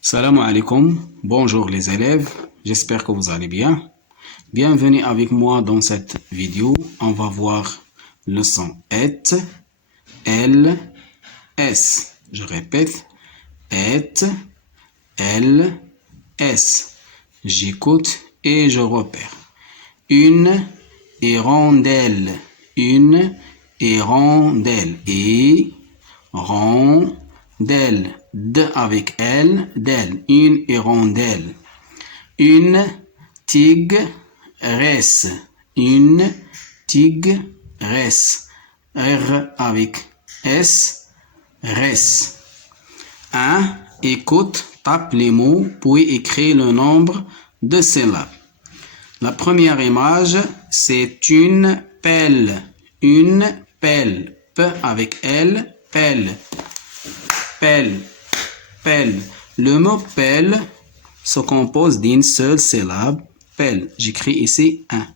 Salam alaikum, bonjour les élèves, j'espère que vous allez bien. Bienvenue avec moi dans cette vidéo. On va voir le son et, L, S. Je répète, et, L, S. J'écoute et je repère. Une hirondelle, une hirondelle et rondelle. D avec L, d'elle, une hirondelle. Une tigresse, une tigresse. R avec S, res. 1. Écoute, tape les mots, puis écris le nombre de syllabes. La première image, c'est une pelle. Une pelle. P avec L, pelle. Pelle. Pelle. Le mot pelle se compose d'une seule syllabe, pelle. J'écris ici 1.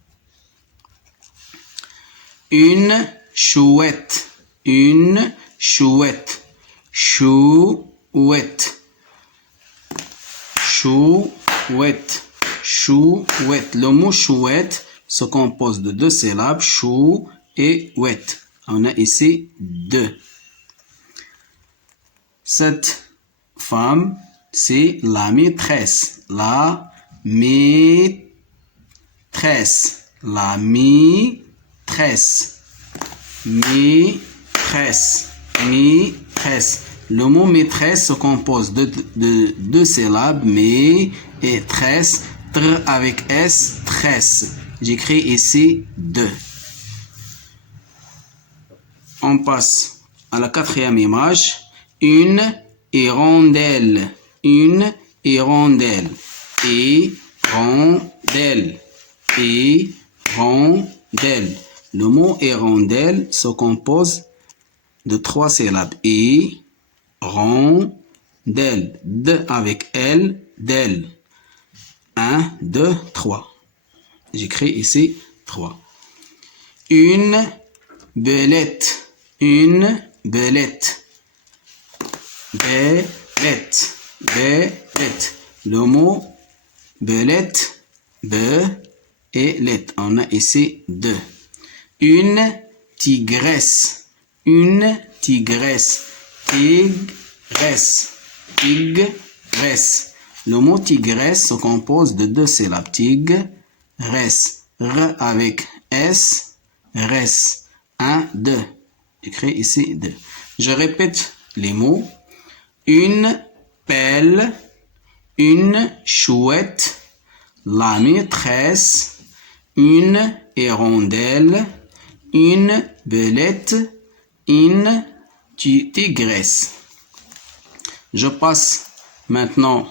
Une chouette. Une chouette. Chouette. Chouette. Chouette. Le mot chouette se compose de deux syllabes, chou et ouette. On a ici 2. Cette femme, c'est la maîtresse. La maîtresse. La maîtresse. Maîtresse. Maîtresse. Le mot maîtresse se compose de deux syllabes, mais et tresse, tr avec S, tresse. J'écris ici 2. On passe à la quatrième image. Une hirondelle. Une hirondelle. Hirondelle. Hirondelle. Le mot hirondelle se compose de 3 syllabes. Hirondelle. D avec L, d'elle. 1, 2, 3. J'écris ici 3. Une belette. Une belette. Belette. Belette. Le mot belette, B et let. On a ici 2. Une tigresse. Une tigresse. Tigresse. Tigresse. Le mot tigresse se compose de 2 syllabes. Tigresse. R avec S, res. 1, 2. J'écris ici 2. Je répète les mots. Une pelle, une chouette, la maîtresse, une hirondelle, une belette, une tigresse. Je passe maintenant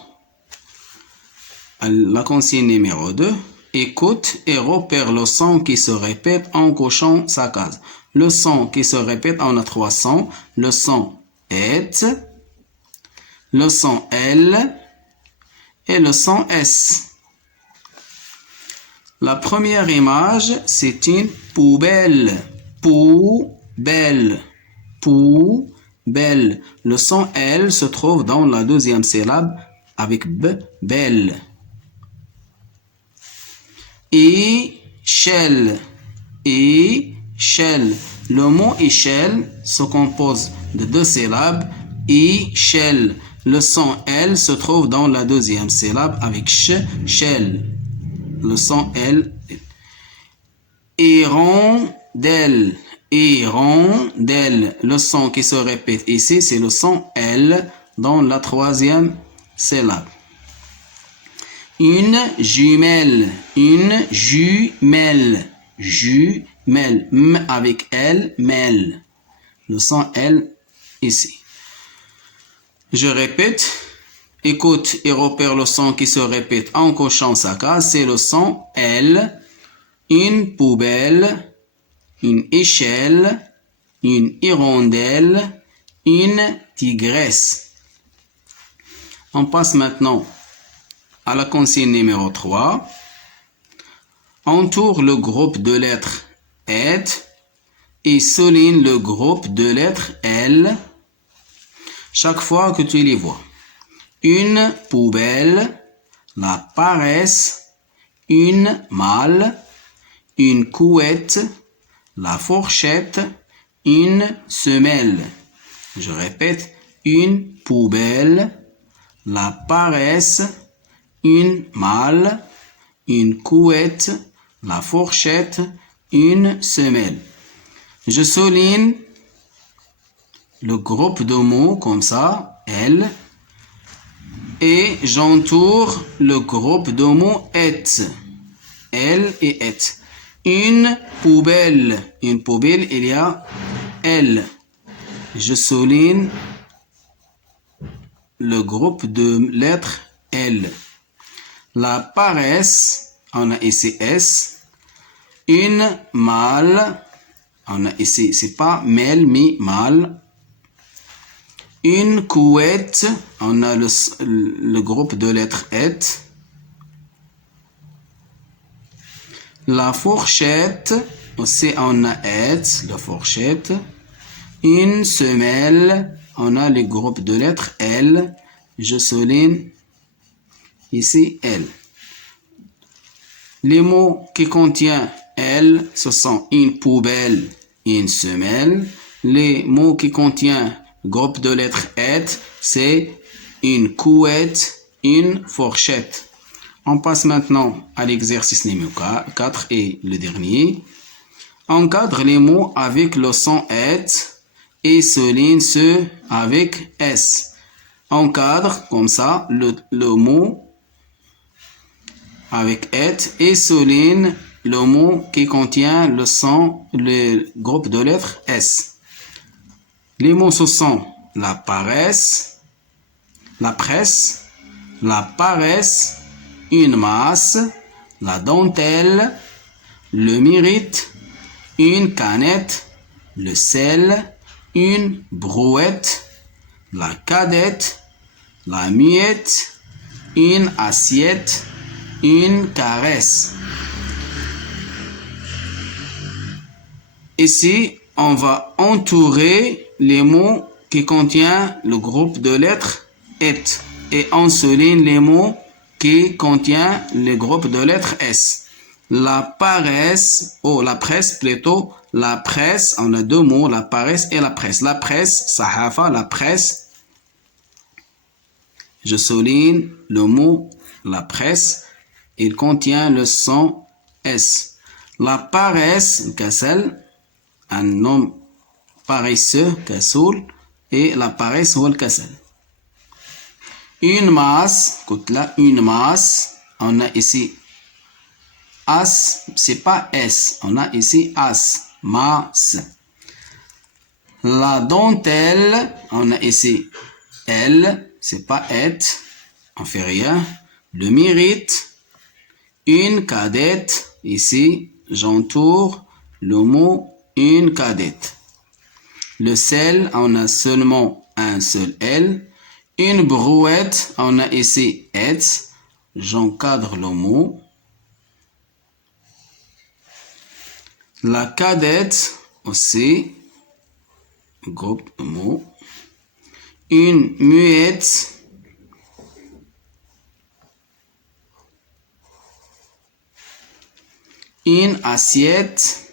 à la consigne numéro 2. Écoute et repère le son qui se répète en cochant sa case. Le son qui se répète, on a 3 sons. Le son est, le son L et le son S. La première image, c'est une poubelle. Poubelle. Poubelle. Le son L se trouve dans la deuxième syllabe avec B, belle. Échelle. Échelle. Le mot échelle se compose de 2 syllabes. Échelle. Le son L se trouve dans la deuxième syllabe avec ch, chelle. Le son L. Hirondelle. Hirondelle. Le son qui se répète ici, c'est le son L dans la troisième syllabe. Une jumelle. Une jumelle. Jumelle. M avec L, mêle. Le son L ici. Je répète. Écoute et repère le son qui se répète en cochant sa case. C'est le son L. Une poubelle. Une échelle. Une hirondelle. Une tigresse. On passe maintenant à la consigne numéro 3. Entoure le groupe de lettres et souligne le groupe de lettres L chaque fois que tu les vois. une poubelle, la paresse, une malle, une couette, la fourchette, une semelle. Je répète, une poubelle, la paresse, une malle, une couette, la fourchette, une semelle. Je souligne le groupe de mots comme ça, elle, et j'entoure le groupe de mots et, elle et et. Une poubelle, il y a elle. Je souligne le groupe de lettres L. La paresse, on a ici S. Une malle, on a ici, c'est pas mêle, mais malle. Une couette, on a le groupe de lettres et. La fourchette, aussi on a et, la fourchette. Une semelle, on a le groupe de lettres L. Je souligne ici L. Les mots qui contiennent L, ce sont une poubelle, une semelle. Les mots qui contiennent groupe de lettres et, c'est une couette, une fourchette. On passe maintenant à l'exercice numéro 4 et le dernier. Encadre les mots avec le son et souligne ceux avec S. Encadre comme ça le mot avec et souligne le mot qui contient le son, le groupe de lettres S. Les mots ce sont la paresse, la presse, la paresse, une masse, la dentelle, le mérite, une canette, le sel, une brouette, la cadette, la muette, une assiette, une caresse. Ici, on va entourer les mots qui contiennent le groupe de lettres et on souligne les mots qui contiennent le groupe de lettres S. La paresse, la presse plutôt, la presse, on a deux mots, la paresse et la presse. La presse, sahafa, la presse. Je souligne le mot la presse, il contient le son S. La paresse, kasal, un homme paresseux, kasoul, et la paresse ou le kasal. Une masse, une masse, on a ici as, c'est pas S, on a ici as, masse. La dentelle, on a ici L, c'est pas et, on fait rien. Le mérite, une cadette, ici j'entoure le mot une cadette. Le sel, on a seulement un seul L. Une brouette, on a ici et, j'encadre le mot. La cadette aussi, groupe de mots. Une muette. Une assiette.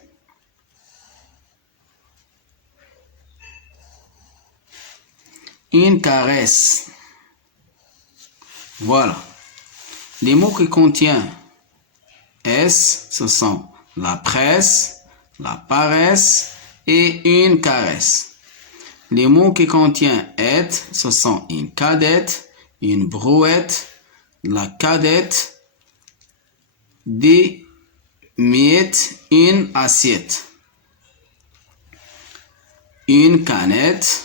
Une caresse. Voilà. Les mots qui contiennent S, ce sont la presse, la paresse et une caresse. Les mots qui contiennent et, ce sont une cadette, une brouette, la cadette, des miettes, une assiette. Une canette,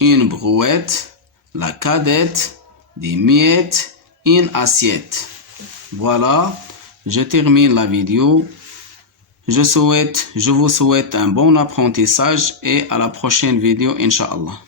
une brouette, la cadette, des miettes, une assiette. Voilà, je termine la vidéo. Je vous souhaite un bon apprentissage et à la prochaine vidéo, Inch'Allah.